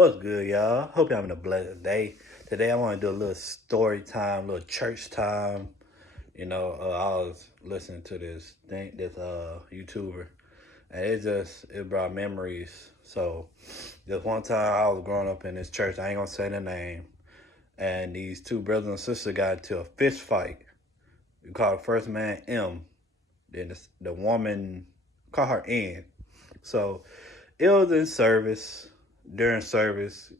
What's good, y'all? Hope you're having a blessed day. Today, I want to do a little story time, little church time. I was listening to this YouTuber, and it brought memories. So, just one time I was growing up in this church. I ain't gonna say the name, and these two brothers and sisters got into a fist fight. We call the first man M, then the woman call her N. So it was in service, during service,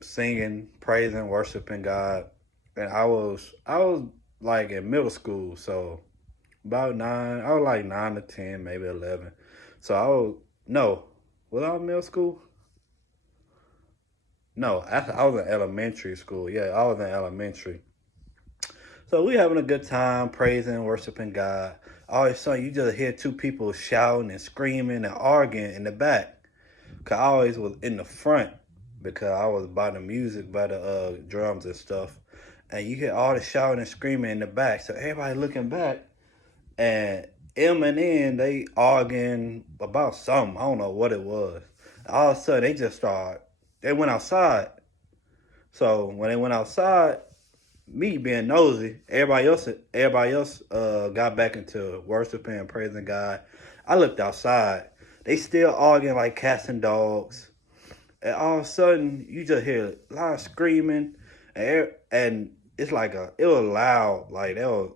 singing, praising, worshiping God. And I was like in middle school, so about nine. I was like 9 to 10, maybe 11. So I was no, was I in middle school? No, I was in elementary school. Yeah, I was in elementary. So we having a good time, praising, worshiping God. All of a sudden, you just hear two people shouting and screaming and arguing in the back. Cause I always was in the front because I was by the music, by the drums and stuff. And you hear all the shouting and screaming in the back. So everybody looking back, and M and N they arguing about something. I don't know what it was. All of a sudden they just start. They went outside. So when they went outside, me being nosy, everybody else got back into worshiping and praising God. I looked outside. They still arguing like cats and dogs. And all of a sudden you just hear a lot of screaming, and it's like it was loud, like they were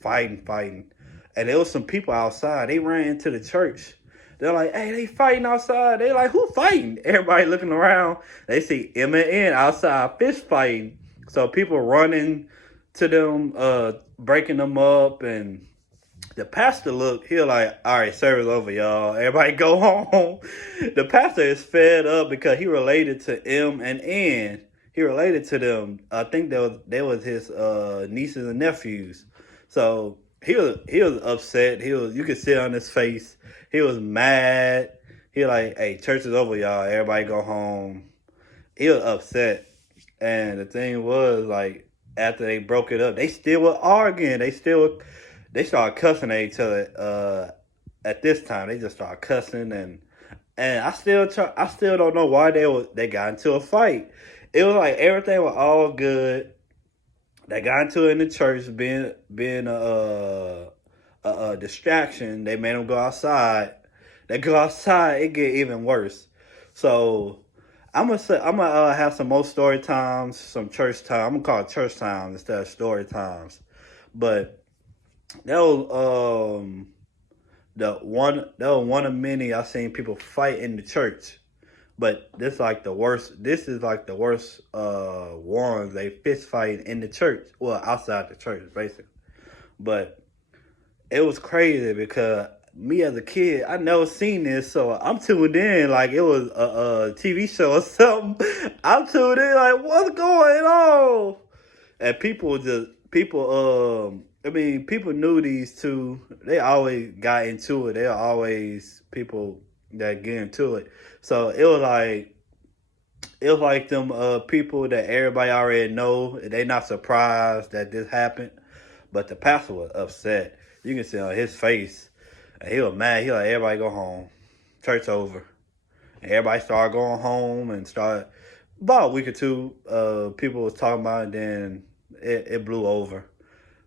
fighting, and there was some people outside. They ran into the church. They're like, "Hey, they fighting outside." They like, "Who fighting?" Everybody looking around. They see M and N outside fist fighting. So people running to them, breaking them up, and the pastor look, he like, all right, service over, y'all. Everybody go home. The pastor is fed up because he related to M and N. He related to them. I think they was his nieces and nephews. So he was upset. You could see it on his face. He was mad. He like, hey, church is over, y'all. Everybody go home. He was upset. And the thing was, like, after they broke it up, they still were arguing. They started cussing at each other. At this time, they just started cussing, and I still don't know why they got into a fight. It was like everything was all good. They got into it in the church, being a distraction. They made them go outside. They go outside, it get even worse. So I'm gonna have some more story times, some church time. I'm gonna call it church time instead of story times. But that was that was one of many I seen people fight in the church. But this is like the worst ones they fist fight in the church. Well, outside the church, basically. But it was crazy because me as a kid, I never seen this, so I'm tuned in like it was a TV show or something. I'm tuned in like, what's going on? And people knew these two. They always got into it. They are always people that get into it. So it was like them people that everybody already know. They not surprised that this happened, but the pastor was upset. You can see on his face, and he was mad. He like, everybody go home, church over. And everybody started going home and started about a week or two. People was talking about it, then it blew over.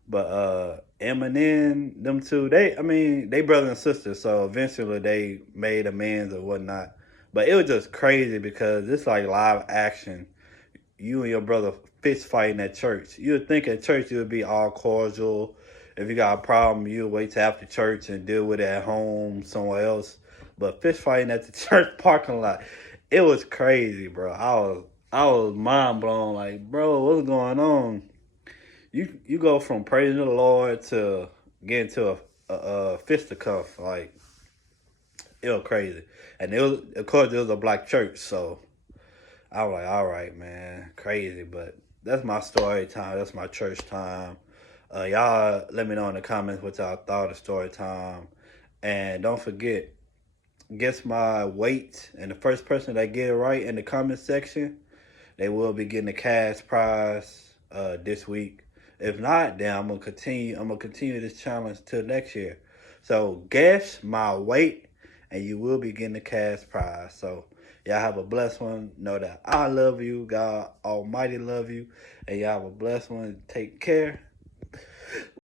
But Eminem, them two, they brother and sister, so eventually they made amends or whatnot. But it was just crazy because it's like live action. You and your brother fist fighting at church. You would think at church you would be all cordial. If you got a problem, you would wait till after church and deal with it at home somewhere else. But fist fighting at the church parking lot, it was crazy, bro. I was mind blown. Like, bro, what's going on? You go from praising the Lord to getting to a fisticuff. Like, it was crazy. And of course it was a black church, so I was like, all right, man, crazy. But that's my story time. That's my church time. Y'all let me know in the comments what y'all thought of story time. And don't forget, guess my weight. And the first person that get it right in the comment section, they will be getting a cash prize this week. If not, then I'm gonna continue. I'm gonna continue this challenge till next year. So guess my weight and you will be getting the cash prize. So y'all have a blessed one. Know that I love you, God Almighty love you, and y'all have a blessed one. Take care.